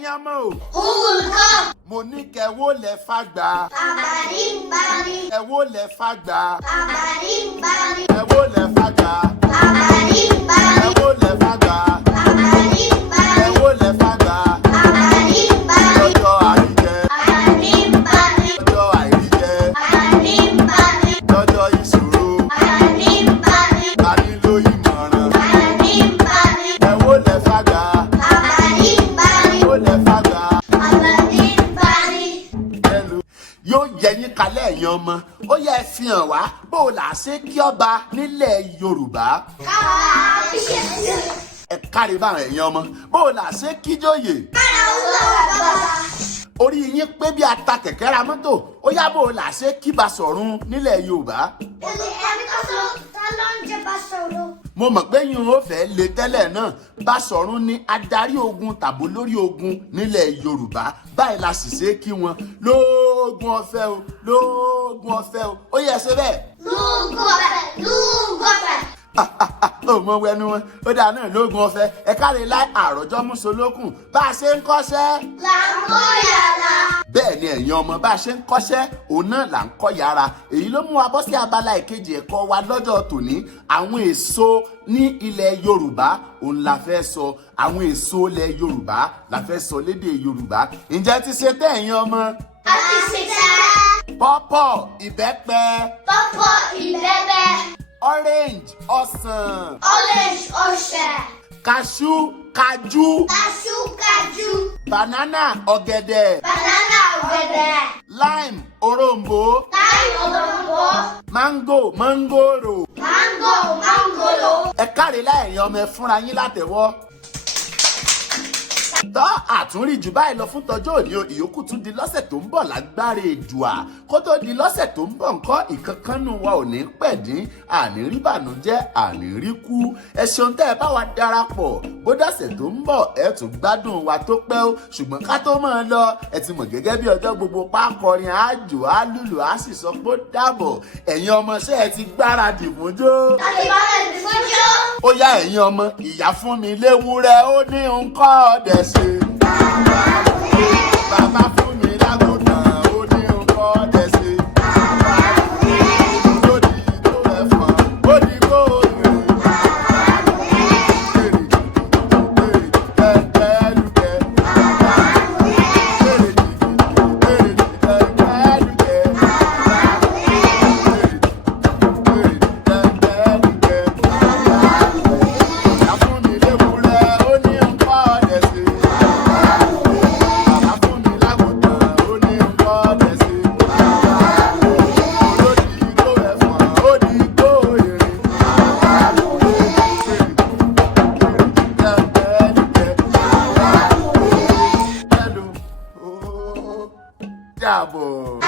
ẹ̀yin ọmọ o. Olùkọ́. Mo ní kẹwó lẹ fàgbà. Àbàrí ń bari. Kẹwó lẹ fàgbà. Àbàrí ń bari. Kẹwó lẹ fàgbà. Àbàrí ń bari. Kẹwó lẹ fàgbà. Àbàrí ń bari. Kẹwó lẹ fàgbà. Àbàrí ń bari. Lọ́jọ́ àríjẹ. Àbàrí ń bari. Lọ́jọ́ àìríjẹ. Àbàrí ń bari. Lọ́jọ́ ìṣòro. Àbàrí ń bari. Ta nílò ìmọ̀ràn. Àbàrí ń bari. Kẹwó lẹ fàgbà. Àbàrí ń bari. Kẹwó lẹ fàgbà. Àbàrí ń bari. Yóò yẹ yín kalẹ̀ ẹ̀yin ọmọ. Ó yẹ ẹ fi hàn wá bó o là ṣe kí ọba nílẹ̀ Yorùbá. Kábíyèsí. Ẹ kárí báwọn ẹ̀yin ọmọ. Bó o là ṣe kíjòyè. Orí yín pé bí ata kẹ̀kẹ́ ra mọ́tò. Ó yá bó o là ṣe kí Basọ̀run nílẹ̀ Yorùbá. Ẹni tó sọ ta ló ń jẹ Basọ̀run. Mo mọ̀ pé yín ó fẹ́ lé tẹ́lẹ̀ náà. Basọ̀run ni adarí ogun tàbí olórí ogun nílẹ̀ Yorùbá. Báyìí la sì ṣe kí wọn lóògùn ọ̀fẹ́ o, lóògùn ọ̀fẹ́ o. Ó yẹ ṣe bẹ́ẹ̀. Lúgọ̀fẹ̀. Ó mọ wẹnu wọn. Ó dáa náà lóògùn ọ̀fẹ́. Ẹ káre láì àròjọ́ músolókùn. Bá a ṣe ń kọ́ṣẹ́. Là ń kọ́ yàrá. Bẹ́ẹ̀ ni ẹ̀yin ọmọ bá a ṣe ń kọ́ṣẹ́ òun náà là ń kọ́ yàrá. Èyí ló mú wa bọ́ sí abala ìkejì ẹ̀kọ́ wa lọ́jọ́ tòní. Àwọn èso ní ilẹ̀ Yorùbá òun la fẹ́ sọ. Àwọn èso ilẹ̀ Yorùbá la fẹ́ sọ lédè Yorùbá. Ǹjẹ́ ti ṣe tẹ́ ẹ̀yin ọmọ? A ti ṣiṣẹ́. Pọ́pọ̀, ìbẹ́pẹ, Pọ́pọ̀ ìbẹ́pẹ. orange, ọsàn, Orange ọsàn. cashew, kájú, Kaṣú. banana, ọ̀gẹ̀dẹ̀, Banana ọ̀gẹ̀dẹ̀. lime, òrombó, Lime òrombo. mango, mangoro. Mángòrò. Ẹ káre láẹ̀yàn ọmọ ẹ fúnra yín látẹ̀wọ́. Tọ́ àtúnrí jù báyìí lọ fún tọjọ́ òní o, ìyókù tún di lọ́sẹ̀ tó ń bọ̀ lágbára Èdùà. Kó tó di lọ́sẹ̀ tó ń bọ̀ ńkọ́ ìkankanú wa ò ní pẹ̀dín, àní rí bànújẹ́, àní rí kú. Ẹ ṣeun tẹ́ ẹ bá wa darapọ̀. Bó dọ̀sẹ̀ tó ń bọ̀ ẹ tún gbádùn wa tó pẹ́ o. Ṣùgbọ́n ká tó máa lọ, ẹ ti mọ̀ gẹ́gẹ́ bí ọjọ́ gbogbo pákọrin àjò àlùlù á sì sọ pé ó dàbọ̀. Ẹ̀yin ọmọọṣẹ́ ẹ ti gbáradì fúnjó. Láti bá lè fojú. Ó yá ẹ̀yin ọmọ, ìyá fún mi léwúrẹ́ ó ní nǹkan ọ̀dẹ̀ ṣe. Bàbá fún mi lágùntàn ó ní nǹkan ọ̀dẹ̀ ṣe. Lódì tó ẹ̀fọn ó ní kó rè. Double.